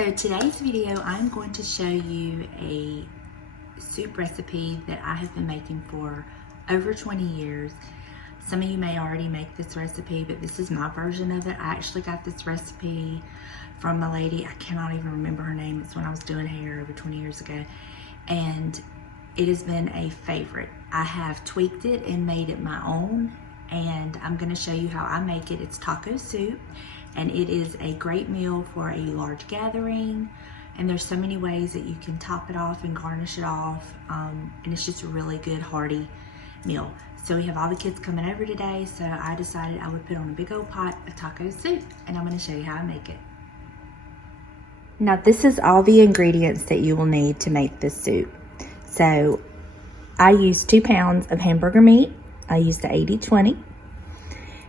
So today's video, I'm going to show you a soup recipe that I have been making for over 20 years. Some of you may already make this recipe, but this is my version of it. I actually got this recipe from a lady, I cannot even remember her name. It's when I was doing hair over 20 years ago. And it has been a favorite. I have tweaked it and made it my own, and I'm gonna show you how I make it. It's taco soup, and it is a great meal for a large gathering. And there's so many ways that you can top it off and garnish it off. And it's just a really good, hearty meal. So we have all the kids coming over today, so I decided I would put on a big old pot of taco soup, and I'm gonna show you how I make it. Now this is all the ingredients that you will need to make this soup. So I used 2 pounds of hamburger meat. I used the 80-20.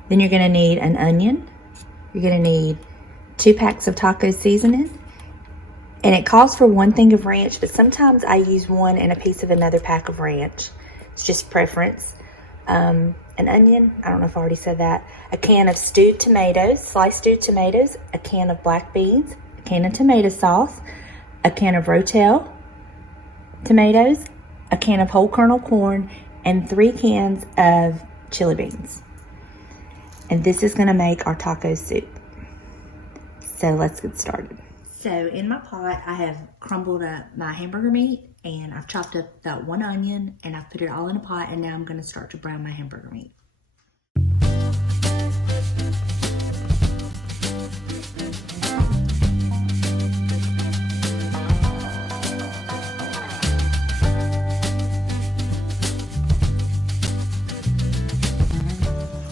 Then you're gonna need an onion. You're gonna need 2 packs of taco seasoning. And it calls for 1 thing of ranch, but sometimes I use 1 and a piece of another pack of ranch. It's just preference. An onion, I don't know if I already said that. A can of stewed tomatoes, sliced stewed tomatoes, a can of black beans, a can of tomato sauce, a can of Rotel tomatoes, a can of whole kernel corn, and 3 cans of chili beans. And this is gonna make our taco soup. So let's get started. So in my pot, I have crumbled up my hamburger meat, and I've chopped up about 1 onion, and I've put it all in a pot, and now I'm gonna start to brown my hamburger meat.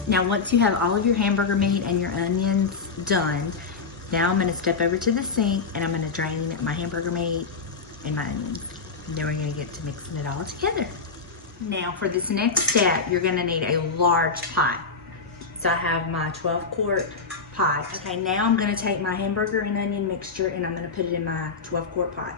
Now once you have all of your hamburger meat and your onions done, now I'm gonna step over to the sink and I'm gonna drain my hamburger meat and my onions. And then we're gonna get to mixing it all together. Now for this next step, you're gonna need a large pot. So I have my 12-quart pot. Okay, now I'm gonna take my hamburger and onion mixture and I'm gonna put it in my 12-quart pot.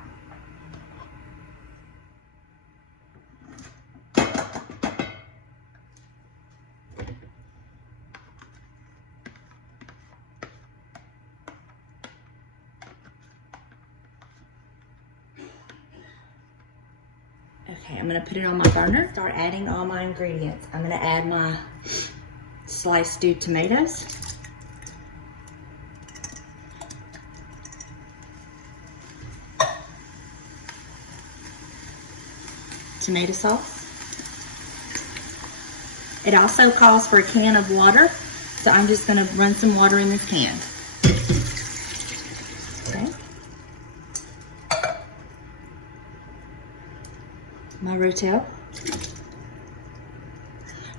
Okay, I'm gonna put it on my burner, start adding all my ingredients. I'm gonna add my sliced stewed tomatoes. Tomato sauce. It also calls for a can of water, so I'm just gonna run some water in this can. Okay. My Rotel.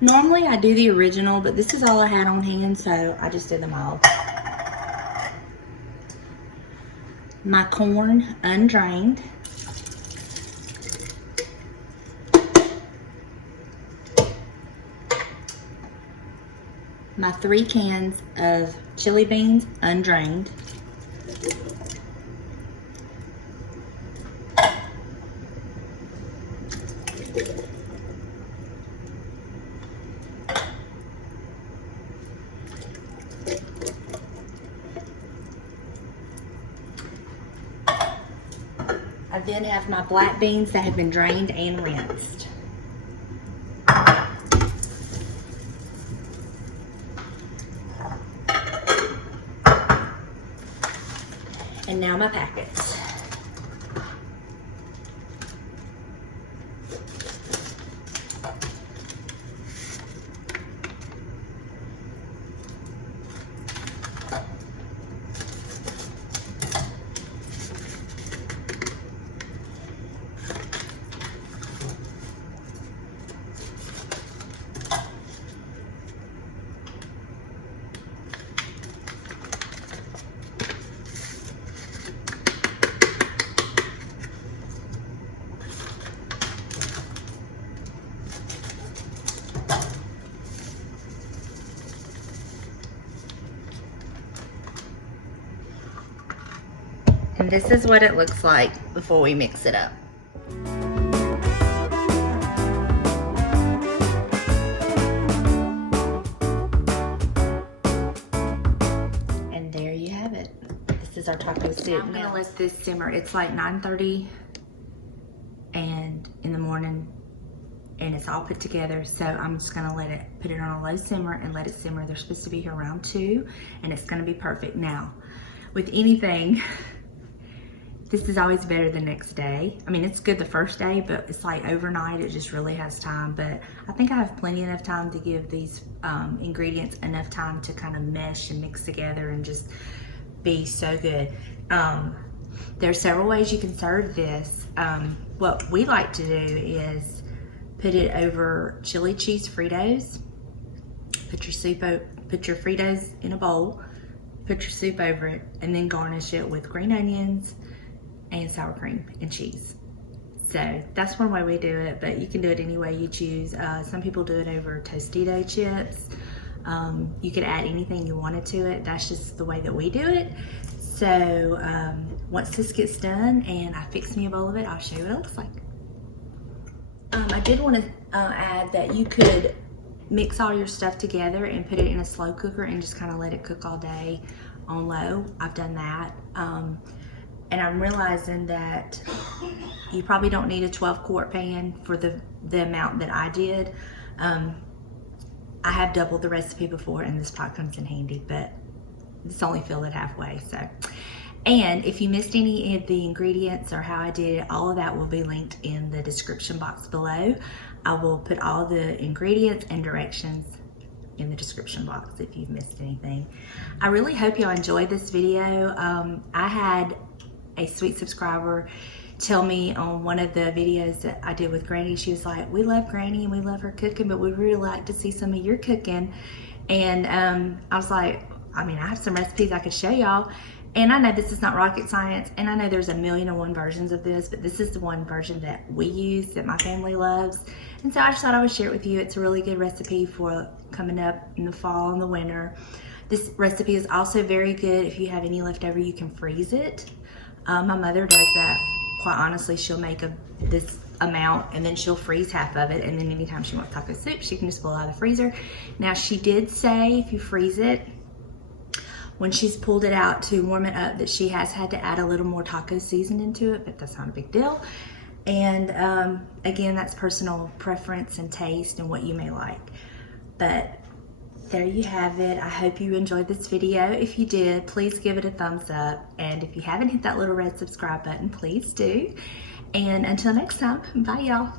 Normally I do the original, but this is all I had on hand, so I just did them all. My corn, undrained. My 3 cans of chili beans, undrained. I then have my black beans that have been drained and rinsed. And now my packets. And this is what it looks like before we mix it up. And there you have it. This is our taco soup. I'm gonna let this simmer. It's like 9:30 and in the morning, and it's all put together. So I'm just gonna put it on a low simmer and let it simmer. They're supposed to be here around 2, and it's gonna be perfect. Now, with anything, this is always better the next day. I mean, it's good the first day, but it's like overnight, it just really has time. But I think I have plenty enough time to give these ingredients enough time to kind of mesh and mix together and just be so good. There are several ways you can serve this. What we like to do is put it over chili cheese Fritos. Put your Fritos in a bowl, put your soup over it, and then garnish it with green onions and sour cream and cheese. So that's one way we do it, but you can do it any way you choose. Some people do it over Tostito chips. You could add anything you wanted to it. That's just the way that we do it. So once this gets done and I fix me a bowl of it, I'll show you what it looks like. I did want to add that you could mix all your stuff together and put it in a slow cooker and just kind of let it cook all day on low. I've done that. And I'm realizing that you probably don't need a 12-quart pan for the amount that I did. I have doubled the recipe before, and this pot comes in handy, but it's only filled it halfway. So, and if you missed any of the ingredients or how I did it, all of that will be linked in the description box below. I will put all the ingredients and directions in the description box if you've missed anything. I really hope y'all enjoyed this video. I had a sweet subscriber tell me on one of the videos that I did with Granny, she was like, we love Granny and we love her cooking, but we'd really like to see some of your cooking. And I was like, I mean, I have some recipes I could show y'all. And I know this is not rocket science, and I know there's 1,000,001 versions of this, but this is the one version that we use, that my family loves. And so I just thought I would share it with you. It's a really good recipe for coming up in the fall and the winter. This recipe is also very good if you have any leftover, you can freeze it. My mother does that. Quite honestly, she'll make this amount and then she'll freeze half of it, and then anytime she wants taco soup, she can just pull it out of the freezer. Now, she did say if you freeze it, when she's pulled it out to warm it up, that she has had to add a little more taco seasoning to it, but that's not a big deal. And again, that's personal preference and taste and what you may like. But there you have it. I hope you enjoyed this video. If you did, please give it a thumbs up. And if you haven't hit that little red subscribe button, please do. And until next time, bye y'all.